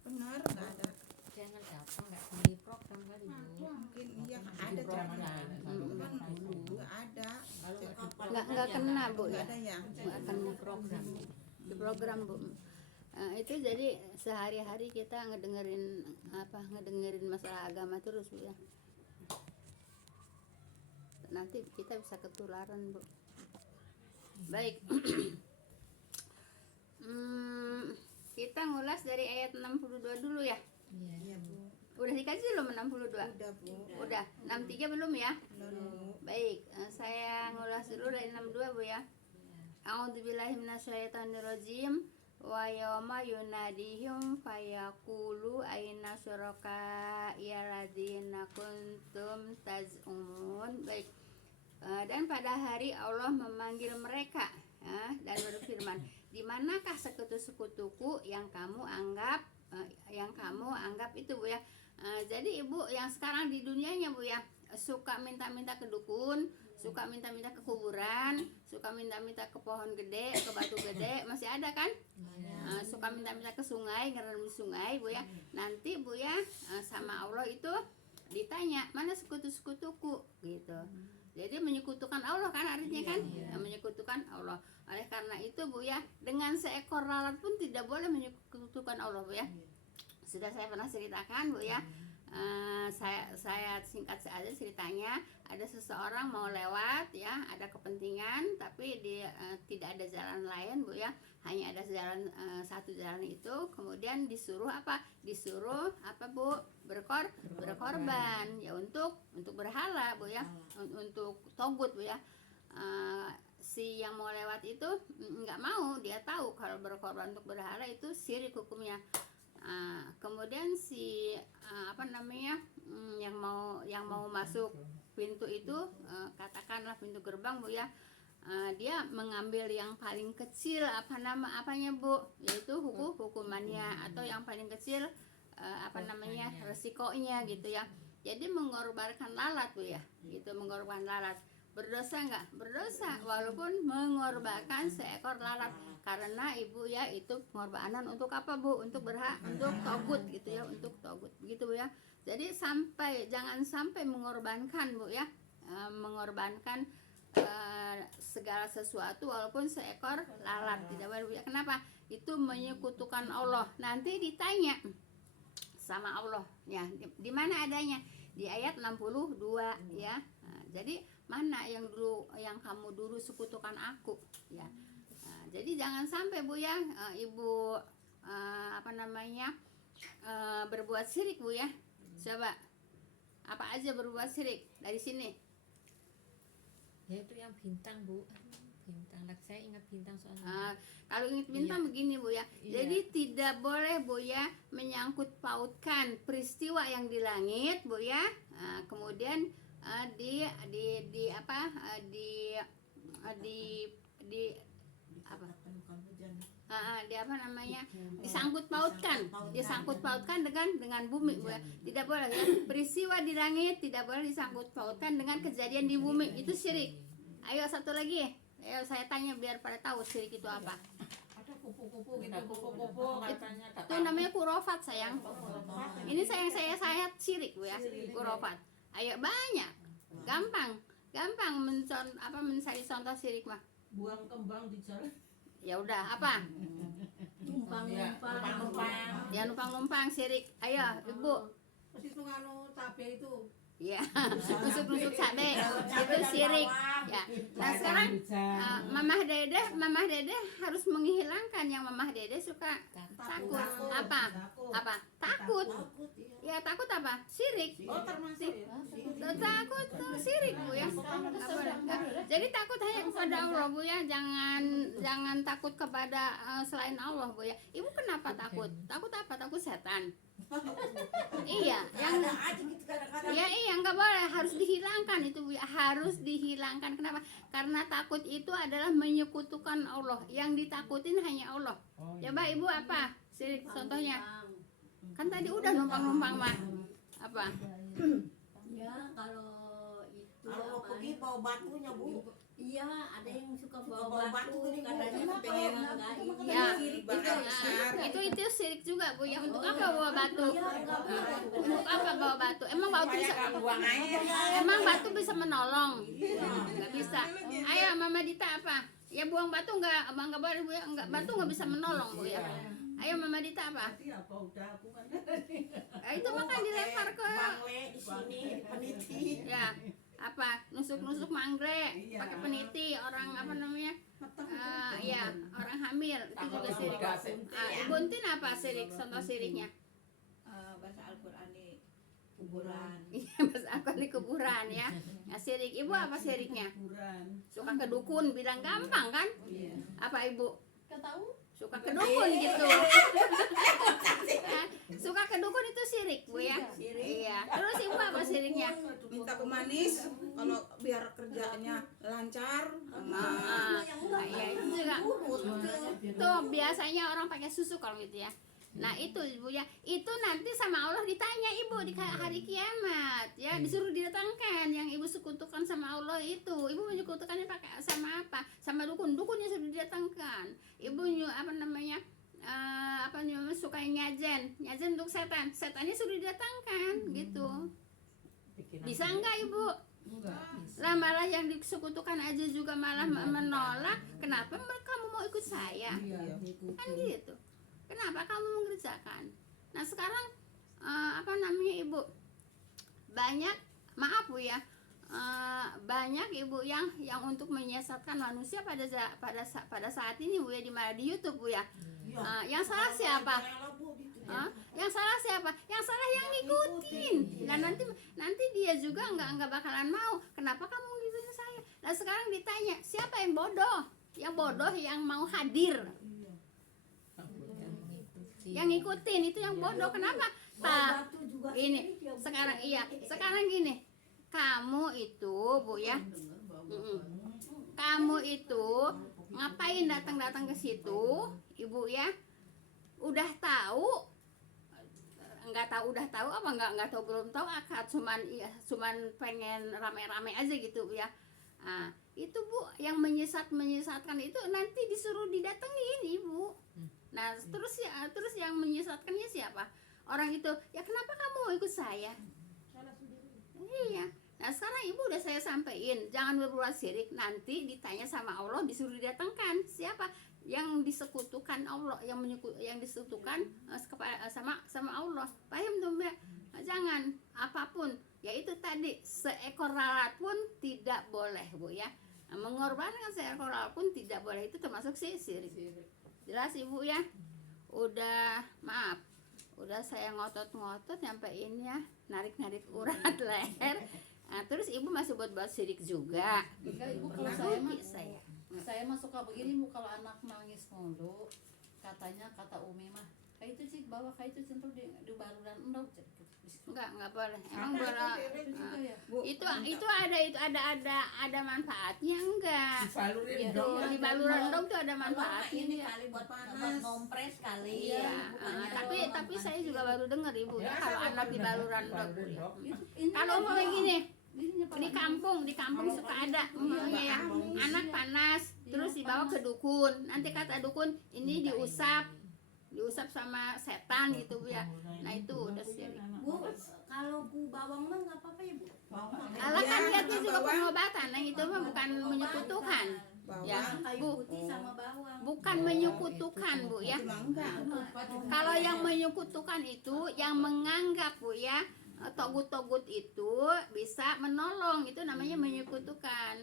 Benar, nggak ada. Jangan apa nggak di program kali Bu. Mungkin iya ada Di program kan. kan dulu. Nggak ada. Nggak kena Bu Nggak ya, ada ya. nggak kena Program. di program Bu. Itu jadi sehari-hari kita ngedengerin masalah agama terus Bu ya. Nanti kita bisa ketularan Bu. Baik. Kita ngulas dari ayat 62 dulu ya. Iya Bu. Udah dikasih belum 62? Udah Bu. Udah. 63 belum ya? Lalu Baik, saya ngulas dulu dari 62 Bu ya. A'udzubillahi minasyaitonirrajim. Wa yawma yunadihim fayaqulu aina syuraka ya ladzina kuntum taz'umun. Baik. Dan pada hari Allah memanggil mereka dan berfirman, di manakah sekutu-sekutuku yang kamu anggap itu Bu ya. Jadi ibu yang sekarang di dunianya Bu ya suka minta-minta ke dukun, suka minta-minta ke kuburan, suka minta-minta ke pohon gede, ke batu gede, masih ada kan? Suka minta-minta ke sungai, ngerem sungai Bu ya. Nanti Bu ya sama Allah itu ditanya, mana sekutu-sekutuku gitu. Jadi menyekutukan Allah kan artinya kan? Menyekutukan Allah. Oleh karena itu Bu ya, dengan seekor lalat pun tidak boleh menyekutukan Allah Bu ya. Sudah saya pernah ceritakan Bu ya. Saya singkat saja ceritanya. Ada seseorang mau lewat ya, ada kepentingan tapi dia tidak ada jalan lain Bu ya. Hanya ada jalan satu jalan itu. Kemudian disuruh apa? Disuruh apa Bu? Berkorban ya untuk berhala Bu ya. Untuk togut Bu ya. Si yang mau lewat itu nggak mau, dia tahu kalau berkorban untuk berhala itu syirik hukumnya. Kemudian si yang mau masuk pintu itu, katakanlah pintu gerbang Bu ya, dia mengambil yang paling kecil apanya Bu, yaitu hukumannya, atau yang paling kecil resikonya gitu ya. Jadi mengorbankan lalat Bu ya, gitu, mengorbankan lalat. Berdosa nggak? Berdosa walaupun mengorbankan seekor lalat, karena ibu ya itu pengorbanan untuk apa Bu? Untuk untuk togut gitu ya, untuk togut begitu Bu ya. Jadi jangan sampai mengorbankan Bu ya, mengorbankan segala sesuatu walaupun seekor lalat, tidak boleh Bu ya. Kenapa? Itu menyekutukan Allah. Nanti ditanya sama Allah ya, di mana adanya? Di ayat 62 ya. Jadi mana yang kamu dulu sekutukan aku ya. Jadi jangan sampai Bu ya, ibu berbuat syirik Bu ya. Coba apa aja berbuat syirik dari sini? Ya itu yang bintang Bu. Bintang, saya ingat bintang soalnya. Kalau ingat bintang begini Bu ya. Jadi tidak boleh Bu ya menyangkut pautkan peristiwa yang di langit Bu ya. Kemudian disangkut pautkan dengan bumi Bu ya. Tidak boleh ya, peristiwa di langit tidak boleh disangkut pautkan dengan kejadian di bumi, itu syirik. Ayo satu lagi, ayo saya tanya biar pada tahu syirik itu apa. Ada kupu-kupu gitu, kupu-kupu katanya. Itu namanya kurofat sayang. Ini saya syirik Bu ya, kurofat. Ayo banyak, gampang mencari contoh syirik mah. Buang kembang di jalan. Ya udah apa? Numpang. Ya numpang syirik. Ayo ibu. Terus itu nganu cabe itu. Ya, nusuk cabe itu syirik. Ya. Nah sekarang mamah dede harus menghilangkan yang mamah dede suka takut. Apa? Takut. Ya takut apa? Syirik. Oh termasuk ya. Takut syirik Bu ya. Jadi takut hanya kepada Allah Bu ya. Jangan takut kepada selain Allah Bu ya. Ibu kenapa takut? Takut apa? Takut setan. Iya, nggak boleh, harus dihilangkan itu Bu, harus dihilangkan. Kenapa? Karena takut itu adalah menyekutukan Allah. Yang ditakutin hanya Allah. Coba Ibu apa? Syirik contohnya. Kan tadi udah numpang mah. Apa? Ya kalau itu Kalau pergi bawa batunya Bu. Iya, ada yang suka Bawa bawa batu batu nih, Bu. katanya Cuma pengen kalau enggak itu mah ini. Ya, Bakar besar. itu sirik juga Bu ya. Untuk apa bawa batu? Iya, enggak boleh. Untuk apa bawa batu? Emang batu bisa Buang air. Emang batu bisa menolong? Nggak bisa. Ayo Mama Dita apa? Ya buang batu nggak boleh Bu ya. Nggak, batu nggak bisa menolong Bu ya. Ayo Mama Dita apa? Nanti apa udah aku kan. Itu makan dilempar ke Bangle di sini peniti. ya apa nusuk-nusuk manggrek Iya. pakai peniti orang apa namanya ya orang hamil itu juga sirik. Ibu Entin apa sirik, contoh siriknya? Bahasa Al-Qur'an di kuburan. Iya mas aku di kuburan ya. Nah, sirik ibu apa siriknya? Kuburan. Suka ke dukun, bilang gampang kan? Iya. Apa ibu? Kau tahu? Suka ke dukun gitu. Suka ke dukun itu sirik Bu ya. Iya. Terus ibu apa siriknya? Minta pemanis kalau biar kerjanya lancar. Ya itu juga. Tuh biasanya orang pakai susu kalau gitu ya. Nah itu ibu ya, itu nanti sama Allah ditanya ibu di hari kiamat ya, disuruh didatangkan yang ibu sekutukan sama Allah itu. Ibu menyekutukannya pakai sama apa? Sama dukunnya sudah didatangkan. Ibu apa namanya suka nyajen untuk setannya sudah didatangkan gitu. Bisa enggak ibu? Lah malah yang disekutukan aja juga malah menolak. Kenapa kamu mau ikut saya? Kan gitu. Kenapa kamu mengerjakan? Nah sekarang ibu banyak maaf Bu ya, banyak ibu yang untuk menyesatkan manusia pada saat ini Bu ya, di YouTube Bu ya. Yang salah siapa? Yang salah siapa? Yang salah yang ngikutin. Dan nanti dia juga nggak bakalan mau. Kenapa kamu ngikutin saya? Nah sekarang ditanya siapa yang bodoh? Yang bodoh yang mau hadir. Yang ngikutin itu yang bodoh. Kenapa? Ini sekarang gini, kamu itu Bu ya, kamu itu ngapain datang ke situ Ibu ya? Udah tahu udah tahu apa nggak tahu, belum tahu, cuman pengen rame-rame aja gitu Bu ya. Nah, itu Bu yang menyesatkan itu nanti disuruh didatengin Ibu. Nah, terus yang menyesatkannya siapa? Orang itu, ya kenapa kamu mau ikut saya? Iya. Nah, sekarang Ibu udah saya sampaikan, jangan berbuat syirik. Nanti ditanya sama Allah, disuruh didatangkan. Siapa? Yang disekutukan Allah, yang disekutukan sama Allah. Paham tuh Mbak? Jangan apapun, yaitu tadi seekor lalat pun tidak boleh Bu ya. Nah, mengorbankan seekor lalat pun tidak boleh, itu termasuk syirik. Jelas Ibu ya. Udah saya ngotot nyampein ya, narik urat leher. Nah, terus Ibu masih buat sirik juga. Enggak Ibu, kalau saya mah suka begini Bu, kalau anak nangis mulu, kata Umi mah kayak itu sih bawa kayak itu centur di baluran endok. Enggak boleh. Emang boleh. Itu ya. Itu ada manfaatnya enggak? Itu di baluran dong tuh ada manfaatnya. Ini kali buat panas. Ngompres kali. Iya. Tapi saya juga baru dengar Ibu ya, kalau anak di baluran dong. Kalau mau gini, di kampung suka ada umumnya ya, anak panas terus dibawa ke dukun. Nanti kata dukun ini diusap sama setan gitu Bu ya. Nah itu udah syirik. Bu, kalau ku bawang mah enggak apa-apa ya Bu? Alah kan dia tuh juga pengobatan. Nah itu mah bukan menyekutukan. Ya, Kayu putih sama bawang. bukan menyekutukan Bu ya. Kalau yang menyekutukan itu yang menganggap Bu ya, togut itu bisa menolong, itu namanya menyekutukan.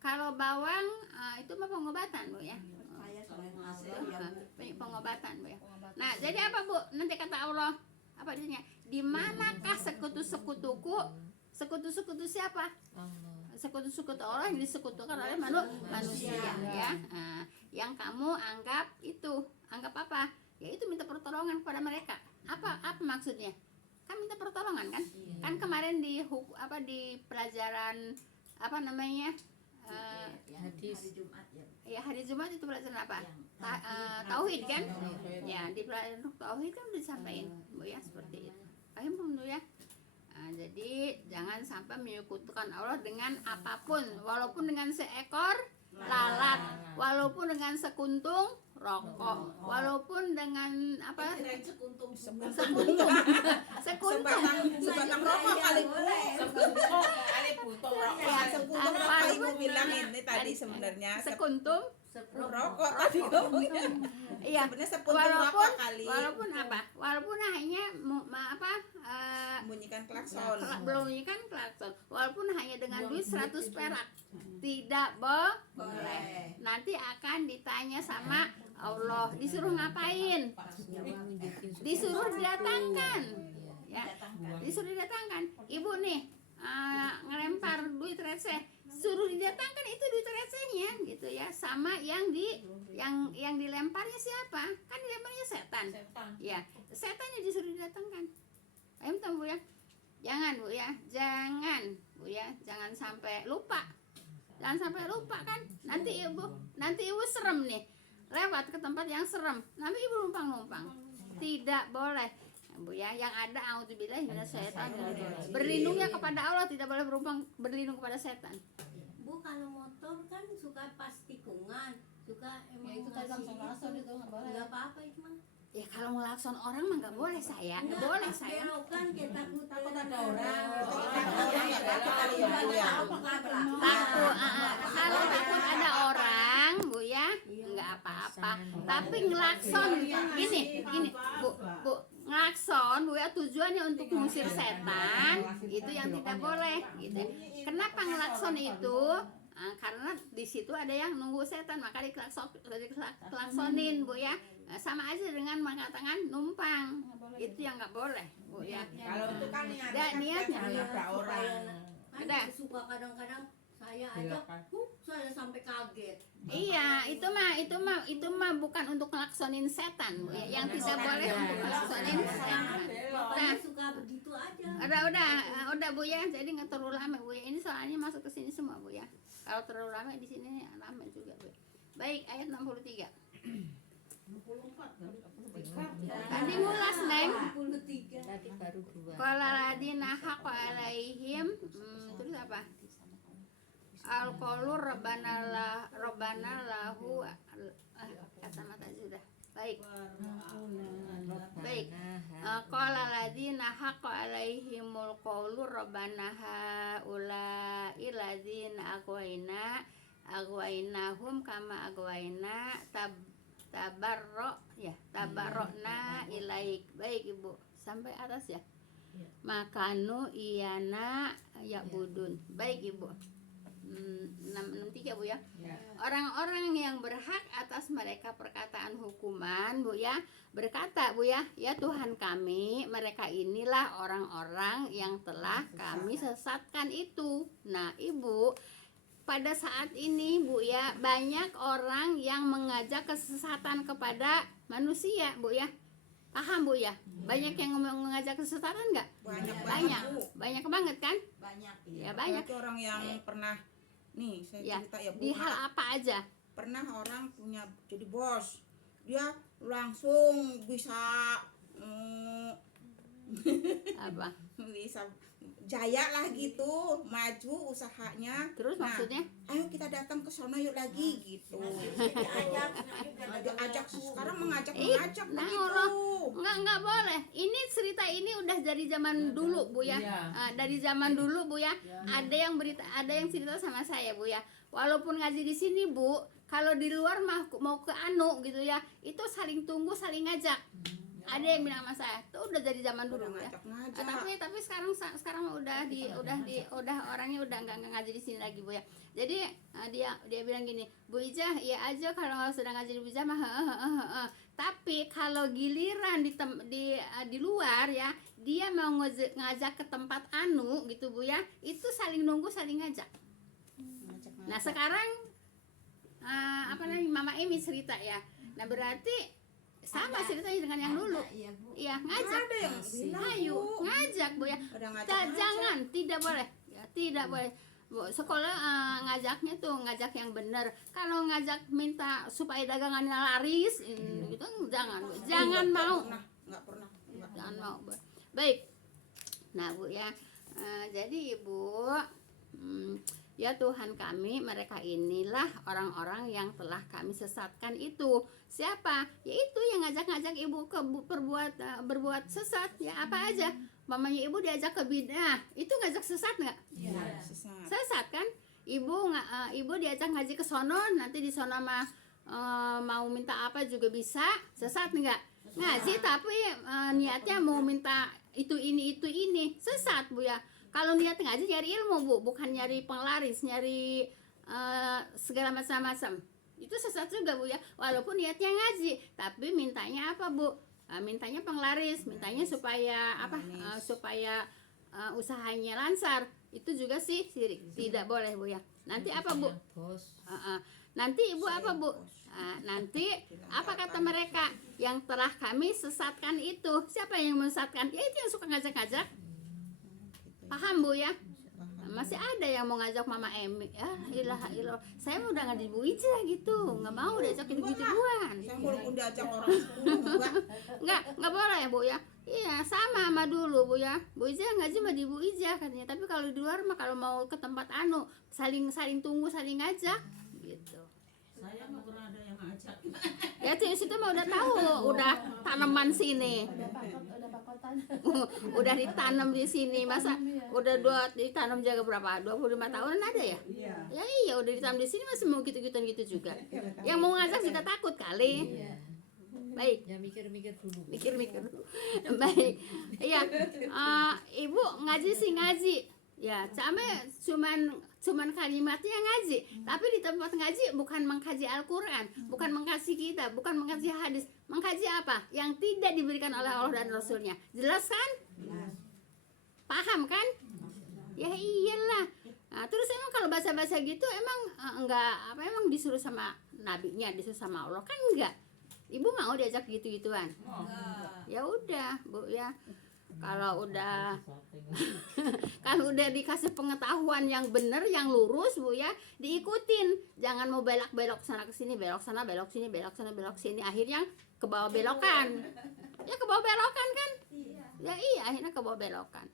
Kalau bawang itu mah pengobatan Bu ya. Pengobatan Bu ya. Nah, jadi apa Bu? Nanti kata Allah, apa artinya? Di manakah sekutu-sekutuku? Sekutu siapa? Sekutu Allah yang disekutukan oleh manusia ya. Nah, yang kamu anggap apa? Ya itu minta pertolongan kepada mereka. Apa maksudnya? Kan minta pertolongan kan? Kan kemarin di pelajaran apa namanya? Hari Jumat itu pelajaran apa? Tauhid kan? Ya, di pelajaran tauhid kan udah disampaikan Bu ya, seperti itu. Paham belum Bu ya? Jadi jangan sampai menyekutukan Allah dengan apapun, walaupun dengan seekor lalat, walaupun dengan sekuntung rokok, walaupun dengan apa? Sekuntum Sekuntung. Sebatang rokok kali Bu. Sekuntum kali putung rokok. Ya, sekuntum rokok Ibu bilang ini tadi sebenarnya Sekuntum. rokok tadi ngomongnya. Iya. Sebenarnya sepuntung rokok kali. Walaupun apa? Walaupun hanya Bunyikan klakson. belum ini kan klakson. Walaupun hanya dengan duit 100 perak. Tidak boleh. Nanti akan ditanya sama Allah, disuruh ngapain? Disuruh didatangkan. Ya, disuruh didatangkan. Ibu nih ngelempar duit receh, suruh didatangkan itu duit recehnya gitu ya, sama yang dilemparnya siapa? Kan dilemparnya setan. Ya, setannya disuruh didatangkan. Ayo minta Bu ya. Jangan Bu ya, jangan Bu ya, jangan sampai lupa. Jangan sampai lupa kan. Nanti ibu serem nih. Lewat ke tempat yang serem. Nanti ibu numpang-numpang. Tidak boleh. Bu ya, yang ada auzubillahi minasyaitonirrajim. Berlindungnya kepada Allah, tidak boleh berlindung kepada setan. Bu, kalau motor kan suka pas tikungan, suka Ya emang itu tadi langsung itu nggak boleh. nggak apa-apa itu mah. Ya kalau ngelakson orang mah nggak boleh saya. Nggak boleh saya. Belokan kita takut ada orang. Takut, kalau takut ada orang, Bu ya, nggak apa-apa. Tapi ngelakson, gini, Bu, ngelakson, Bu ya, tujuannya untuk mengusir setan, itu yang tidak boleh, gitu. Kenapa ngelakson itu? Karena di situ ada yang nunggu setan, maka diklaksonin, Bu ya. Sama aja dengan mengatakan numpang, itu yang nggak boleh, Bu ya. Kalau itu kan niatnya. nabrak orang. Ada. Suka kadang-kadang saya aja, saya sampai kaget. Iya, itu mah bukan untuk ngelaksonin setan, Bu ya. Yang tidak boleh untuk ngelaksonin setan. Bapaknya suka begitu aja. Udah Bu ya, jadi nggak terlalu lama Bu ya. Ini soalnya masuk ke sini semua Bu ya. Kalau terlalu lama di sini lama juga Bu. Baik, ayat 63. Tadi ngulas Neng. 63. Tadi baru 2. Qala ladina haqqa alaihim terus apa? Al-qaulu rabbana lahu kata mata sudah. Baik. Baik. Qala ladina haqqa alaihimul qaulu rabbana haula'i ladzina aghwainahum kama aghwaina tabarrokna ilaik. Baik Ibu, sampai atas ya. Makanu iyana ya budun. Baik Ibu. 63 Bu ya. Orang-orang yang berhak atas mereka perkataan hukuman Bu ya, berkata Bu ya, ya Tuhan kami, mereka inilah orang-orang yang telah kami sesatkan itu. Nah Ibu, pada saat ini Bu ya, banyak orang yang mengajak kesesatan kepada manusia Bu ya. Paham Bu ya? Banyak yang mengajak kesesatan enggak? Banyak banget kan? Banyak. Ya banyak. Apalagi orang yang pernah nih saya Ya, cerita ya Bu. di hal apa aja? Pernah orang punya jadi bos, dia langsung bisa Apa? bisa jaya lah gitu, maju usahanya. Terus Nah, maksudnya? ayo kita datang ke sana yuk lagi gitu. Diajak sekarang mengajak Nah, begitu. enggak boleh. Ini cerita ini udah dari zaman dulu Bu ya. Dari zaman dulu Bu ya. Ada yang cerita sama saya Bu ya. Walaupun ngaji di sini Bu, kalau di luar mah mau ke anu gitu ya, itu saling tunggu, saling ngajak. Ada yang bilang sama saya, itu udah dari zaman dulu ya. Tapi sekarang udah orangnya udah nggak ngaji di sini lagi Bu ya. Jadi dia bilang gini, Bu Ijah ya aja kalau sudah ngaji di Bu Ijah mah tapi kalau giliran di luar ya, dia mau ngajak ke tempat anu gitu Bu ya, itu saling nunggu saling ngajak. Nah sekarang Mama Emi cerita ya. Nah berarti sama ceritanya dengan yang dulu. Iya, ngajak. Ada yang bilang, Ayo, Bu. ngajak Bu ya. Ada ngajak-ngajak. Jangan, tidak boleh. Ya, tidak boleh. Bu, sekolah ngajaknya tuh ngajak yang benar. Kalau ngajak minta supaya dagangannya laris, itu jangan. Bu. Jangan mau. Nggak pernah. Jangan mau Bu. Baik. Nah Bu ya, Jadi ibu, ya Tuhan kami, mereka inilah orang-orang yang telah kami sesatkan itu. Siapa? Yaitu yang ngajak-ngajak ibu ke berbuat sesat. Ya apa aja? Mamanya ibu diajak ke bidah, itu ngajak sesat nggak? Sesat. Sesat kan? Ibu diajak ngaji ke sono, nanti di sono mah mau minta apa juga bisa. Sesat nggak? Ngaji tapi niatnya mau minta itu ini, sesat Bu ya. Kalau niat ngaji nyari ilmu Bu, bukan nyari penglaris, nyari segala macam-macam. Itu sesat juga Bu ya. Walaupun niatnya ngaji, tapi mintanya apa Bu? Mintanya penglaris, mintanya supaya apa? Supaya usahanya lancar. Itu juga sih sirik. Tidak boleh Bu ya. Nanti apa Bu? Bos. Nanti ibu apa Bu? Nanti apa kata mereka yang telah kami sesatkan itu? Siapa yang mesesatkan? Ya itu yang suka ngajak-ngajak. Paham Bu ya? Masih ada yang mau ngajak Mama Emi. Ya ilaha illallah. Saya mau udah nggak di Bu Ija gitu. Nggak mau diajak gitu-gituan. Saya walaupun diajak orang 10 Nggak boleh Bu ya. Iya sama dulu Bu ya. Bu Ija ngaji mah di Bu Ija katanya. Tapi kalau di luar mah kalau mau ke tempat saling tunggu, saling ngajak gitu. Saya nggak pernah ada yang ngajak. Ya di situ mah udah tahu, udah tanaman sini. Udah pakotan. Udah ditanam di sini. Masa udah ditanam jaga berapa? 25 tahunan ada ya? Ya iya udah ditanam di sini masih mau gitu-gituan gitu juga. Yang mau ngajak juga takut kali. Baik. Ya mikir-mikir dulu. Mikir-mikir dulu. Baik. Iya. Ibu ngaji sih ngaji. Ya, cuman kalimatnya ngaji. Tapi di tempat ngaji bukan mengkaji Al-Qur'an, bukan mengkaji kitab, bukan mengkaji hadis. Mengkaji apa? Yang tidak diberikan oleh Allah dan Rasulnya. Jelas kan? Paham kan? Ya iyalah. Nah, terus emang kalau baca-baca gitu emang emang disuruh sama nabinya, disuruh sama Allah kan enggak? Ibu mau diajak gitu-gituan? Ya udah, Bu ya. Kalau udah dikasih pengetahuan yang benar, yang lurus Bu ya, diikutin. Jangan mau belok-belok sana ke sini, belok sana, belok sini, belok sana, belok sini. Akhirnya ke bawah belokan. Ya ke bawah belokan kan? Ya iya, akhirnya ke bawah belokan.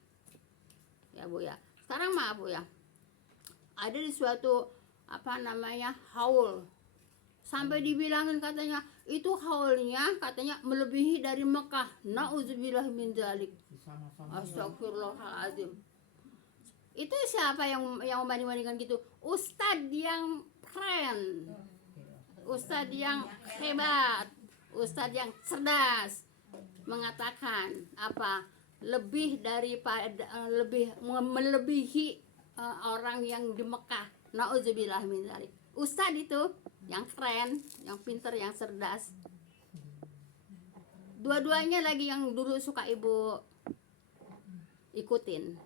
Ya Bu ya. Sekarang maaf Bu ya. Ada di suatu haul. Sampai dibilangin katanya itu haulnya katanya melebihi dari Mekah. Nauzubillah min dzalik. Astagfirullahaladzim. Itu siapa yang membanding-bandingkan gitu? Ustadz yang keren, Ustadz yang hebat, Ustadz yang cerdas mengatakan apa? Melebihi orang yang di Mekah. Nauzubillah min dzalik. Ustadz itu yang keren, yang pinter, yang cerdas. Dua-duanya lagi yang dulu suka ibu ikutin.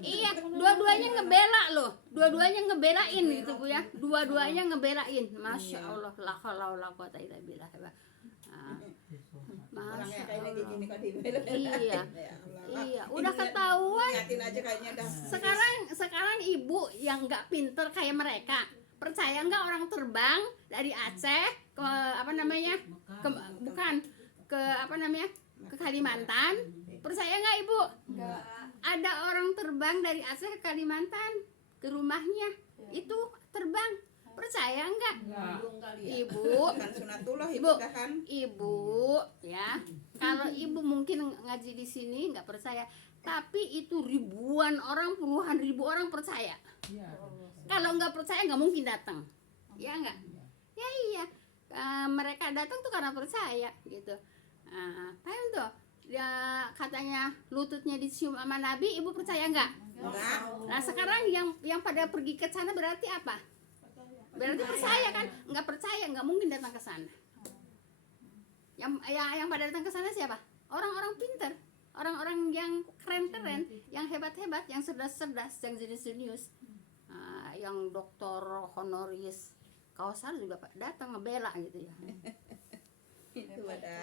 Iya, dua-duanya ngebela loh. Dua-duanya ngebelain gitu Bu ya. Dua-duanya ngebelain. Masya Allah, la haula wala quwata illa billah. Masya Allah. Iya, udah ketahuan. Sekarang ibu yang nggak pinter kayak mereka, percaya nggak orang terbang dari Aceh ke ke Kalimantan? Percaya nggak ibu? Nggak. Ada orang terbang dari Aceh ke Kalimantan ke rumahnya, itu terbang. Percaya nggak? Ibu, ibu ya. Kalau ibu mungkin ngaji di sini nggak percaya, tapi itu ribuan orang, puluhan ribu orang percaya. Kalau nggak percaya nggak mungkin datang, ya nggak? Ya iya, mereka datang tuh karena percaya gitu. Paham tuh? Ya katanya lututnya dicium sama Nabi, ibu percaya nggak? Nah sekarang yang pada pergi ke sana berarti apa? Berarti percaya kan? Nggak percaya nggak mungkin datang ke sana. Yang pada datang ke sana siapa? Orang-orang pintar, orang-orang yang keren-keren, yang hebat-hebat, yang cerdas-cerdas, yang jenius-jenius, yang doktor honoris Kausar juga datang ngebela gitu ya.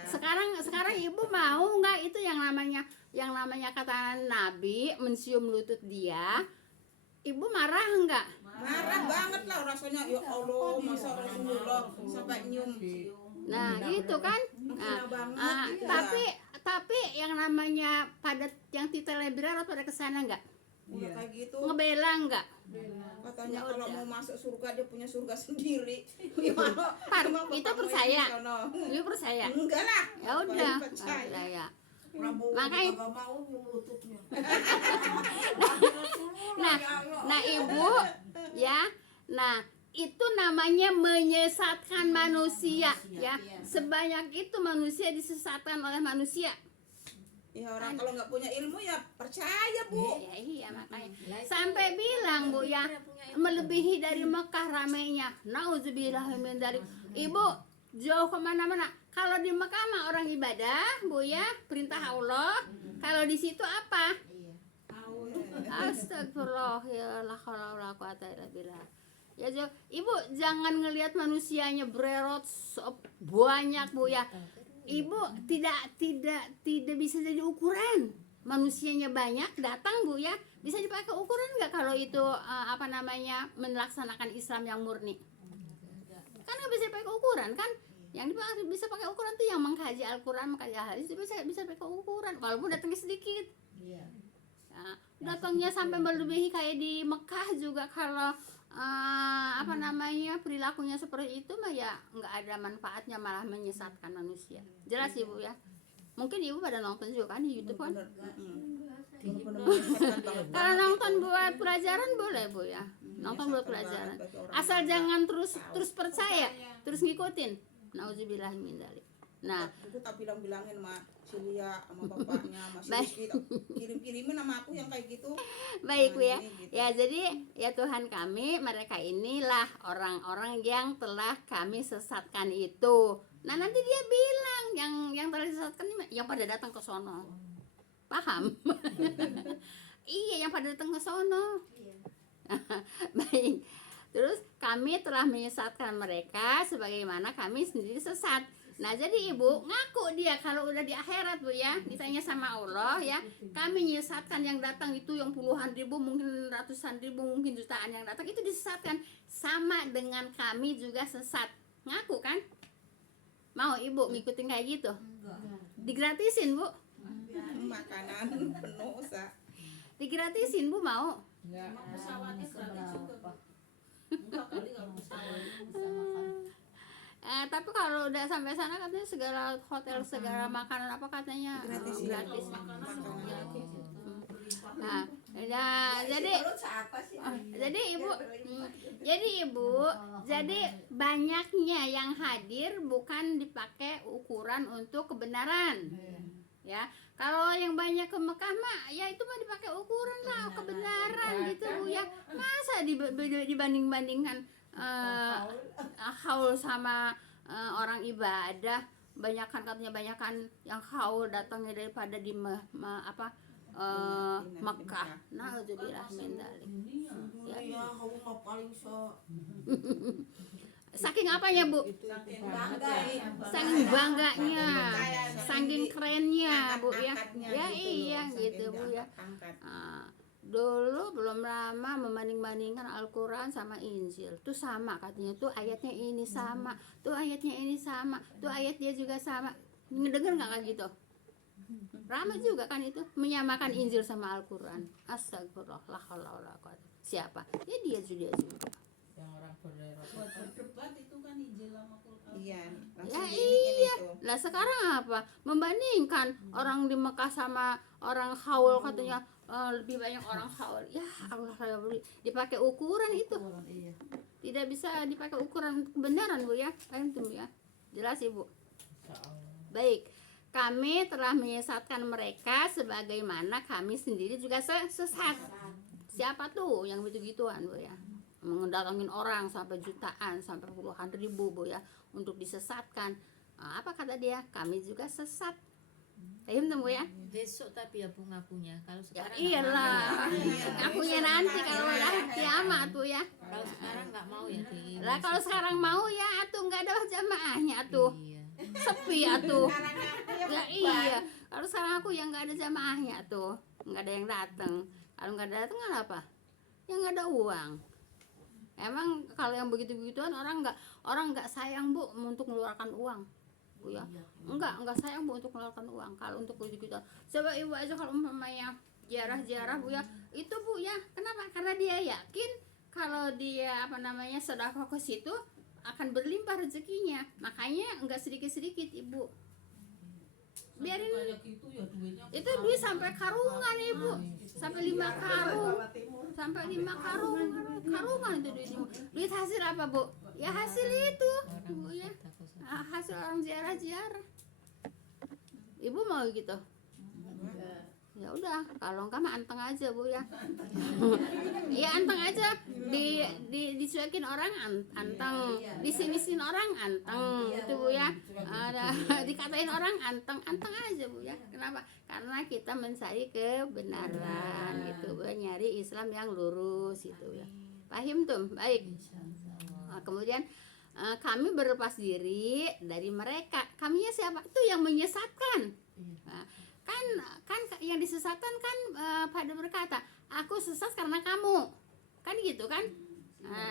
Sekarang ibu mau nggak itu yang namanya kata Nabi mencium lutut dia? Ibu marah nggak? Marah banget lah rasanya, ya Allah, masa Rasulullah sampai nyium. Nah itu kan. Tapi Tapi yang namanya padat yang titelebrero pada kesana nggak? Udah kayak gitu. Ngebela nggak? Katanya Ya kalau udah. mau masuk surga dia punya surga sendiri. Gimana? Gimana Itu kamu percaya? di sono? Lu percaya? Enggak lah. Ya udah, Paling percaya. percaya. Prabowo Makanya- juga gak mau nutupnya. Nah ibu, ya, nah itu namanya menyesatkan manusia, ya. Sebanyak itu manusia disesatkan oleh manusia. Ya orang kalau nggak punya ilmu ya percaya Bu. Ya iya makanya. Lah, itu Sampai bilang Bu ya, tidak punya ilmu. melebihi dari Mekah ramainya. Nauzubillah min dzalik. Ibu jauh kemana-mana. Kalau di Mekah mah orang ibadah, Bu ya, perintah Allah. Kalau di situ apa? Astagfirullah, ya la haula wala quwata illa billah. Ya Ibu jangan ngelihat manusianya bererot banyak Bu ya. Ibu tidak bisa jadi ukuran. Manusianya banyak datang Bu ya. Bisa dipakai ukuran nggak kalau itu melaksanakan Islam yang murni? Kan nggak bisa pakai ukuran kan? Yang bisa pakai ukuran tuh yang mengkaji Al-Quran, mengkaji hadis itu bisa pakai ukuran. Walaupun datangnya sedikit. Nah, datangnya sampai melebihi kayak di Mekah juga kalau perilakunya seperti itu mah ya nggak ada manfaatnya, malah menyesatkan manusia. Jelas Ibu ya. Mungkin Ibu pada nonton juga kan di YouTube kan. Kalau nonton buat pelajaran boleh Bu ya. Nonton buat pelajaran. Asal jangan terus percaya, terus ngikutin. Nauzubillah min dzalik. Nah, Aku tak bilang-bilangin sama si Lia sama bapaknya sama si Baik. Rizky, kirim-kirimin sama aku yang kayak gitu. baik Bu ya. Nah, ini gitu. Ya jadi ya Tuhan kami, mereka inilah orang-orang yang telah kami sesatkan itu. Nah nanti dia bilang yang telah disesatkan ini yang pada datang ke sono. Paham? Iya yang pada datang ke sono. Baik. Terus kami telah menyesatkan mereka sebagaimana kami sendiri sesat. Nah jadi Ibu ngaku dia kalau udah di akhirat Bu ya, ditanya sama Allah ya, kami menyesatkan yang datang itu yang puluhan ribu, mungkin ratusan ribu, mungkin jutaan yang datang itu disesatkan, sama dengan kami juga sesat. Ngaku kan? Mau Ibu ngikutin kayak gitu? Digratisin Bu? Makanan penuh Sa. Digratisin Bu mau? Enggak. Pesawatnya gratis juga. Seberapa? Enggak kali kalau pesawat. Bisa makan. Tapi kalau udah sampai sana katanya segala hotel, segala makanan apa katanya Gratis, ya. gratis. Makanan semua gratis. Nah, jadi ibu, jadi banyaknya yang hadir bukan dipakai ukuran untuk kebenaran, ya. Kalau yang banyak ke Mekah mah, ya itu mah dipakai ukuran lah kebenaran gitu Bu ya. Masa dibanding-bandingkan haul sama orang ibadah, banyakan yang haul datangnya daripada di Mekah. Nauzubillah min dzalik. Ya, kamu mah paling Saking apanya Bu? bangga. Saking bangganya, saking kerennya Bu ya. Angkat-angkatnya Ya gitu iya loh, gitu saking Bu ya. diangkat-angkat. Dulu belum lama membanding-bandingkan Al-Quran sama Injil. Tuh sama katanya, tuh ayatnya ini sama, tuh ayatnya ini sama, tuh ayat dia juga sama. Ngedenger nggak kayak gitu? Ramai juga kan itu menyamakan Injil sama Al-Quran. Astagfirullah, la haula wala quwata. Siapa? Ya dia juga. Yang orang bererot. Buat berdebat itu kan Injil sama Quran. Iya, Ya langsung iya. itu. Lah sekarang apa? Membandingkan orang di Mekah sama orang haul katanya lebih banyak orang haul. Ya Allah saya beri dipakai ukuran itu. Orang, iya. Tidak bisa dipakai ukuran kebenaran Bu ya. Antum ya. Jelas Ibu. Insyaallah. Baik. Kami telah menyesatkan mereka sebagaimana kami sendiri juga sesat. Siapa tuh yang begitu-gituan Bu ya? Mendatangin orang sampai jutaan, sampai puluhan ribu Bu ya untuk disesatkan. Apa kata dia? Kami juga sesat. Ayo Bu ya. Besok tapi ya Bu ngakunya. Kalau Ya sekarang iyalah. Ngakunya nanti kalau udah kiamat tuh ya. Kalau sekarang nggak mau ya di. Lah kalau sekarang mau ya atuh nggak ada jamaahnya atuh. Iya. Sepi atuh. Ya iya. Kalau sekarang aku yang nggak ada jamaahnya tuh, nggak ada yang datang. Kalau nggak datang apa? Ya nggak ada uang. Emang kalau yang begitu-begituan orang nggak sayang Bu untuk mengeluarkan uang. Bu ya. Enggak sayang Bu untuk mengeluarkan uang kalau untuk gitu. Coba Ibu aja kalau umpamanya ziarah Bu ya, itu Bu ya. Kenapa? Karena dia yakin kalau dia sedekah ke situ akan berlimpah rezekinya. Makanya enggak sedikit-sedikit Ibu. Biarin itu duit sampai karungan Ibu. Sampai 5 karung. Sampai 5 karungan itu duit. Duit hasil apa Bu? Ya hasil itu Bu ya. Hasil orang ziarah. Ibu mau gitu? Ya udah, kalau enggak mah anteng aja Bu ya. Ya anteng aja, dicuekin orang anteng, disinisin orang anteng gitu Bu ya. Dikatain orang anteng aja Bu ya. Kenapa? Karena kita mencari kebenaran gitu Bu, nyari Islam yang lurus gitu ya. Paham tuh? Baik. Kemudian kami berlepas diri dari mereka. Kaminya siapa? Itu yang menyesatkan. Kan yang disesatkan kan pada berkata, aku sesat karena kamu. Kan gitu kan?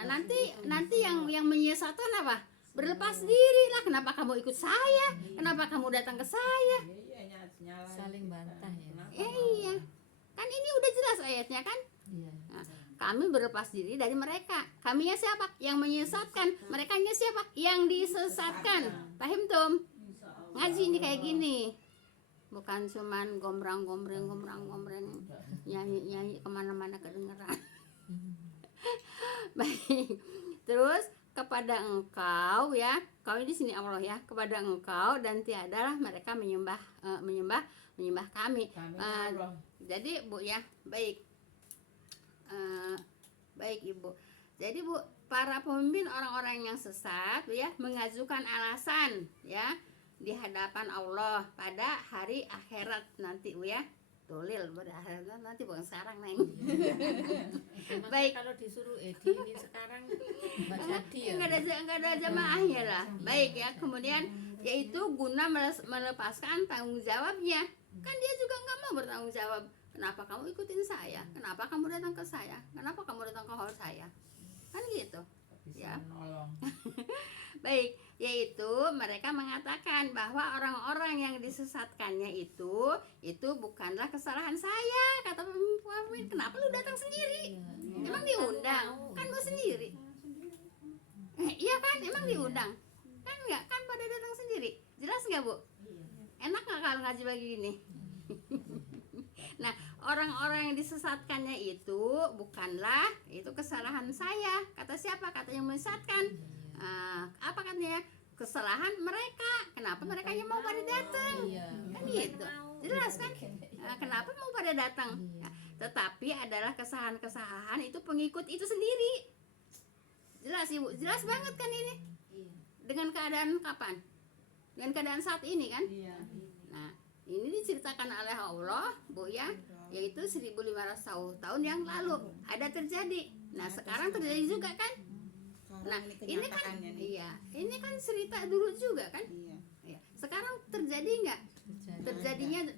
Nanti yang menyesatkan apa? Berlepas diri lah. Kenapa kamu ikut saya? Kenapa kamu datang ke saya? Saling bantah ya. Iya. Kan ini udah jelas ayatnya kan? Iya. Kami berlepas diri dari mereka. Kaminya siapa? Yang menyesatkan. Merekanya siapa? Yang disesatkan. Paham Tom? Ngaji ini kayak gini. Bukan cuman gombrang-gombreng nyanyi kemana-mana kedengeran. Baik. Terus kepada engkau ya, kau di sini Allah ya, kepada engkau dan tiadalah mereka menyembah kami. Jadi Bu ya, baik. Baik Ibu. Jadi Bu, para pemimpin orang-orang yang sesat Bu ya, mengajukan alasan ya di hadapan Allah pada hari akhirat nanti Bu ya. Dolil pada akhirat nanti, bukan sekarang Neng. Baik. Kalau disuruh ini sekarang nggak jadi ya. Enggak ada jamaahnya lah. Baik ya. Kemudian yaitu guna melepaskan tanggung jawabnya. Kan dia juga nggak mau bertanggung jawab. Kenapa kamu ikutin saya? Kenapa kamu datang ke saya? Kenapa kamu datang ke hall saya? Kan gitu. Ya. Baik, yaitu mereka mengatakan bahwa orang-orang yang disesatkannya itu bukanlah kesalahan saya, kata pemimpin. Kenapa lu datang sendiri? Emang diundang? Kan lu sendiri. Iya kan, emang diundang? Kan enggak, kan pada datang sendiri. Jelas enggak Bu? Enak enggak kalau ngaji begini? Nah, orang-orang yang disesatkannya itu bukanlah itu kesalahan saya. Kata siapa? Kata yang menyesatkan. Apa katanya? Kesalahan mereka. Kenapa mereka yang mau pada datang? Kan gitu. Jelas kan? Kenapa mau pada datang? Tetapi adalah kesalahan-kesalahan itu pengikut itu sendiri. Jelas Ibu, jelas banget kan ini? Dengan keadaan kapan? Dengan keadaan saat ini kan? Nah, ini diceritakan oleh Allah Bu ya, yaitu 1500 tahun yang lalu ada terjadi. Nah, sekarang terjadi juga kan? Nah, ini kan ini kan cerita dulu juga kan? Iya. Sekarang terjadi enggak?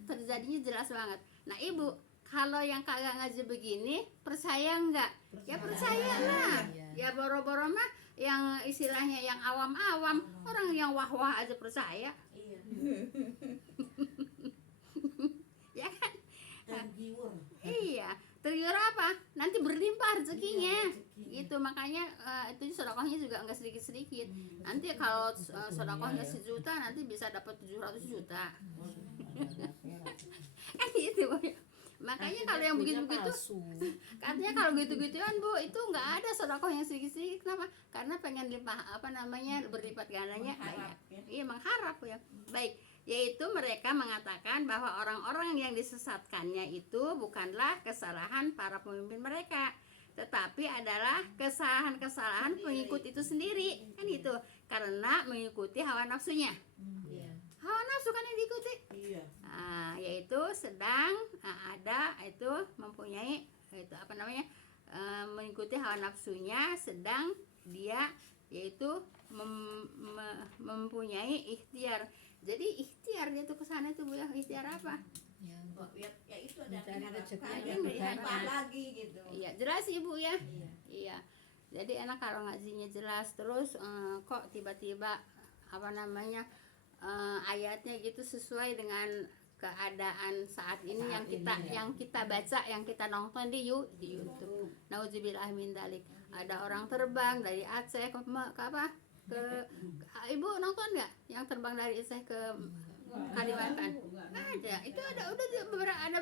Terjadinya jelas banget. Nah, Ibu, kalau yang kagak ngaji begini, percaya enggak? Ya percayalah. Ya boro-boro mah yang istilahnya yang awam-awam, orang yang wah-wah aja percaya. Ya kan? Iya, tergiur apa? Nanti berlimpah rezekinya. Gitu, makanya itu sedekahnya juga enggak sedikit-sedikit. Nanti kalau sedekahnya 1 juta nanti bisa dapat 700 juta. Kan gitu. Makanya kalau yang begitu-begitu, katanya kalau gitu-gituan Bu, itu enggak ada sedekah yang sedikit-sedikit. Kenapa? Karena pengen limpah berlipat gandanya banyak. Iya, mengharap ya. Baik, yaitu mereka mengatakan bahwa orang-orang yang disesatkannya itu bukanlah kesalahan para pemimpin mereka, tetapi adalah kesalahan-kesalahan pengikut itu sendiri. Kan gitu. Karena mengikuti hawa nafsunya. Hawa nafsu kan yang diikuti. Yaitu sedang ada itu mempunyai itu mengikuti hawa nafsunya, sedang dia yaitu mempunyai ikhtiar. Jadi ikhtiar dia tuh kesana tuh Bu ya. Ikhtiar apa? Ya itu ada mencari rezeki yang berlimpah lagi gitu. Iya, jelas Ibu ya. Iya. Jadi enak kalau ngajinya jelas. Terus kok tiba-tiba ayatnya gitu sesuai dengan keadaan saat ini Saat yang ini, kita baca, yang kita nonton di YouTube. Nauzubillah min dalik. Ada orang terbang dari Aceh ke apa? Ibu nonton nggak yang terbang dari Aceh ke Kalimantan? Ada. Itu ada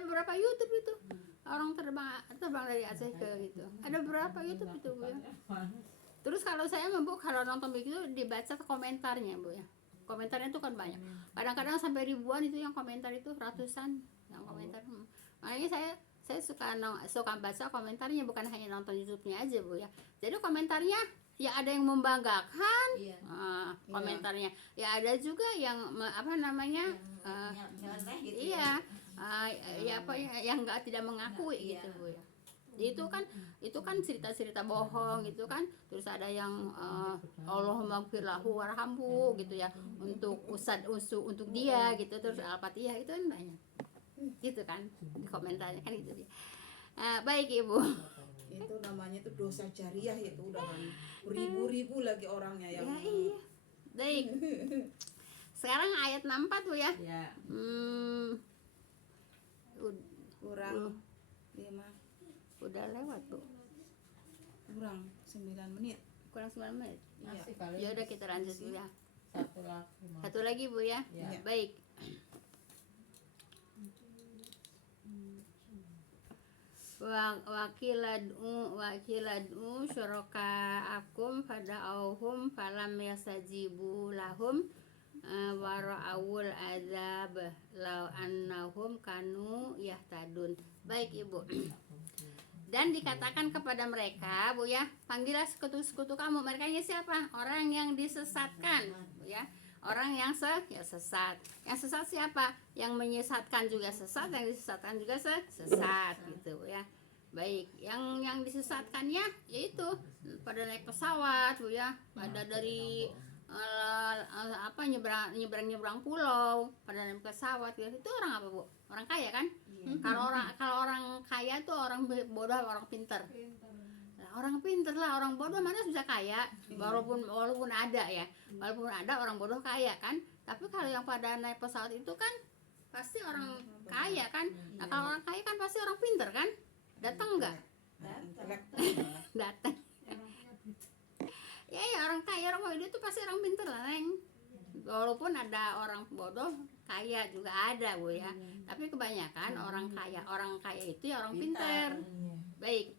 beberapa YouTube itu. Orang terbang dari Aceh ke gitu. Ada beberapa YouTube itu, Bu ya. Terus kalau saya kalau nonton begitu dibaca komentarnya, Bu ya. Komentarnya itu kan banyak. Kadang-kadang sampai ribuan itu yang komentar, itu ratusan yang komentar. Makanya saya suka baca komentarnya, bukan hanya nonton YouTube-nya aja, Bu ya. Jadi komentarnya ya ada yang membanggakan, Iya. komentarnya. Ya ada juga yang apa namanya? Nyeleneh gitu. Iya. Yang tidak mengakui gitu, Bu ya. Itu kan cerita-cerita bohong gitu kan. Terus ada yang Allahumma gfirlahu warhamhu gitu ya, untuk untuk dia gitu. Terus Al-Fatihah itu kan banyak gitu kan di komentarnya kan gitu. Baik Ibu, Itu namanya itu dosa jariah, itu udah ribu-ribu lagi orangnya yang ya iya. Baik, sekarang ayat 64 Bu ya. Ya. kurang 5, Udah lewat Bu, kurang 9 menit. kurang 9 menit. Iya. Masih kali. Ya udah kita lanjut dulu ya. Satu lagi. Mas. Satu lagi Bu ya. Ya. Baik. Wakilad'u syuraka'akum fada'auhum falam yastajibu lahum wa ra'awul adzab law annahum kanu yahtadun. Baik Ibu. Dan dikatakan kepada mereka, Bu ya, panggillah sekutu-sekutu kamu. Mereka ini siapa? Orang yang disesatkan, Bu ya. Orang yang sesat. Yang sesat siapa? Yang menyesatkan juga sesat, yang disesatkan juga sesat gitu ya. Baik, yang disesatkannya yaitu pada naik pesawat, Bu ya. Pada dari nyebrang pulau, pada naik pesawat ya. Itu orang apa, Bu? Orang kaya kan? Kalau orang kaya tuh orang bodoh, orang pinter. Orang pinter lah, orang bodoh mana bisa kaya, walaupun ada ya, walaupun ada orang bodoh kaya kan. Tapi kalau yang pada naik pesawat itu kan pasti orang kaya kan. Nah kalau orang kaya kan pasti orang pinter kan, datang nggak? Datang. Ya orang kaya, orang bodoh itu pasti orang pinter lah, Neng. Walaupun ada orang bodoh kaya juga ada, Bu ya. Tapi kebanyakan orang kaya itu ya orang pinter. Baik.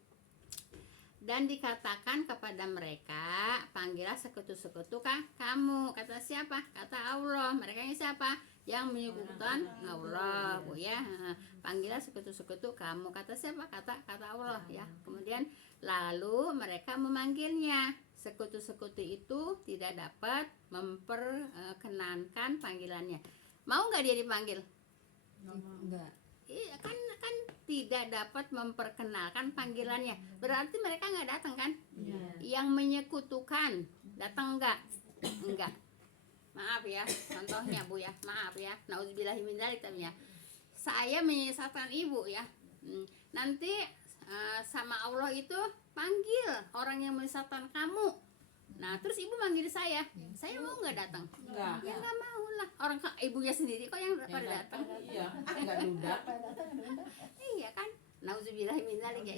Dan dikatakan kepada mereka, panggillah sekutu-sekutu kamu. Kata siapa? Kata Allah. Mereka ini siapa? Yang menyekutukan Allah, Bu ya. Panggillah sekutu-sekutu kamu. Kata siapa? Kata Allah ya. Kemudian lalu mereka memanggilnya. Sekutu-sekutu itu tidak dapat memperkenankan panggilannya. Mau nggak dia dipanggil? Enggak. Iya kan tidak dapat memperkenalkan panggilannya. Berarti mereka nggak datang kan? Yang menyekutukan datang enggak? Maaf ya, contohnya Bu ya, maaf ya. Nauzubillahi min dzalik ya. Saya menyesatkan Ibu ya. Nanti sama Allah itu panggil orang yang menyesatkan kamu. Nah terus Ibu manggil saya mau nggak datang? Enggak. Ya nggak mau lah. Orang ibunya sendiri kok yang pada datang. Iya, enggak dudak. Iya kan? Nauzubillahi min dzalik ya.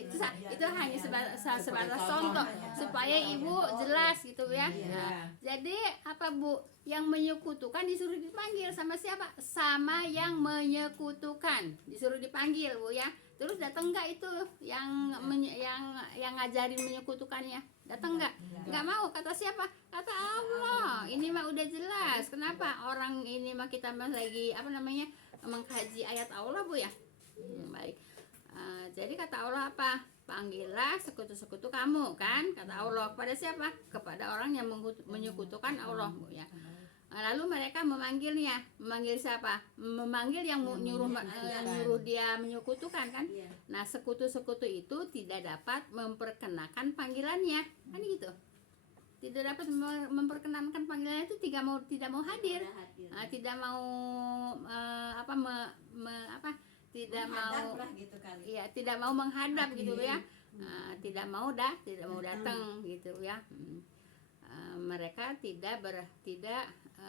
Itu hanya sebatas contoh supaya Ibu jelas gitu ya. Nah, jadi apa Bu? Yang menyekutukan disuruh dipanggil sama siapa? Sama yang menyekutukan disuruh dipanggil, Bu ya. Terus datang enggak itu yang ngajarin menyekutukannya? Datang enggak? Enggak mau. Kata siapa? Kata Allah. Ini mah udah jelas. Kenapa orang ini mah kita mah lagi mengkaji ayat Allah, Bu ya. Baik. Jadi kata Allah apa? Panggillah sekutu-sekutu kamu kan? Kata Allah kepada siapa? Kepada orang yang menyekutukan Allah, Bu ya. Lalu mereka memanggilnya. Memanggil siapa? Memanggil yang nyuruh dia menyekutukan kan? Nah, sekutu-sekutu itu tidak dapat memperkenalkan panggilannya. Kan gitu. Tidak dapat memperkenalkan panggilannya itu tidak mau hadir. Tidak mau tidak mau gitu kali. Iya, tidak mau menghadap gitu ya. Tidak mau datang gitu ya. Mereka tidak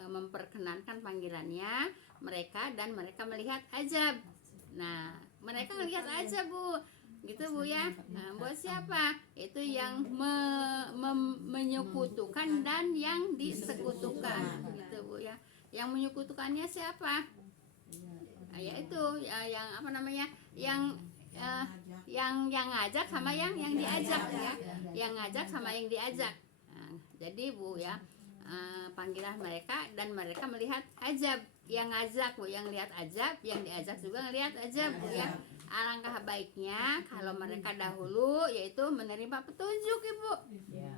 memperkenankan panggilannya mereka, dan mereka melihat ajab. Nah, mereka melihat ajab, Bu, gitu Bu ya. Nah, buat siapa? Itu yang menyekutukan dan yang disekutukan, gitu Bu ya. Yang menyekutukannya siapa? Yaitu yang apa namanya, yang ngajak sama yang diajak ya, yang ngajak sama yang diajak. Nah, jadi Bu ya, panggilan mereka dan mereka melihat ajab. Yang ngajak Bu yang lihat ajab, yang diajak juga ngelihat ajab Bu ya. Alangkah baiknya kalau mereka dahulu yaitu menerima petunjuk Ibu,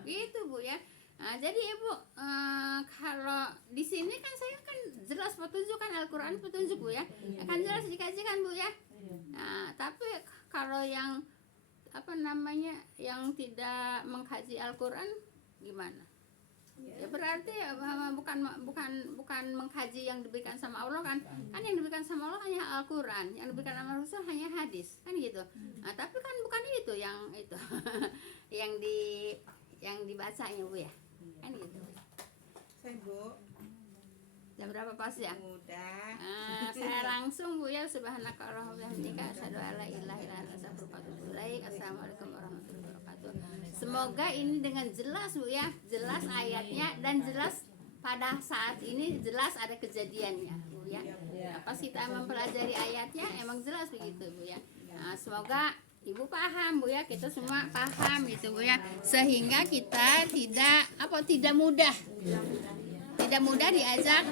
gitu Bu ya. Nah, jadi Ibu, kalau di sini kan saya kan jelas petunjuk, kan Al-Quran petunjuk Bu ya, akan jelas dikaji kan Bu ya. Nah, tapi kalau yang apa namanya, yang tidak mengkaji Al-Quran gimana? Ya berarti bukan mengkaji yang diberikan sama Allah kan yang diberikan sama Allah hanya Al-Quran, yang diberikan sama Rasul hanya hadis kan gitu. Nah, tapi kan bukan itu yang itu yang dibacanya Bu ya, kan gitu. Saya Bu, Jam berapa pas ya? udah. Saya langsung Bu ya. Subhanakallahumma wa bihamdika asyhadu an la ilaha illa anta astaghfiruka wa atubu ilaik. Assalamualaikum warahmatullahi wabarakatuh. Semoga ini dengan jelas Bu ya, jelas ayatnya dan jelas pada saat ini jelas ada kejadiannya Bu ya. Pas kita mempelajari ayatnya emang jelas begitu Bu ya. Nah, semoga Ibu paham Bu ya, kita semua paham gitu Bu ya, sehingga kita tidak mudah diajak,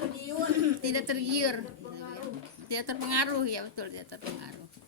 tidak tergiur, tidak terpengaruh ya, betul, tidak terpengaruh.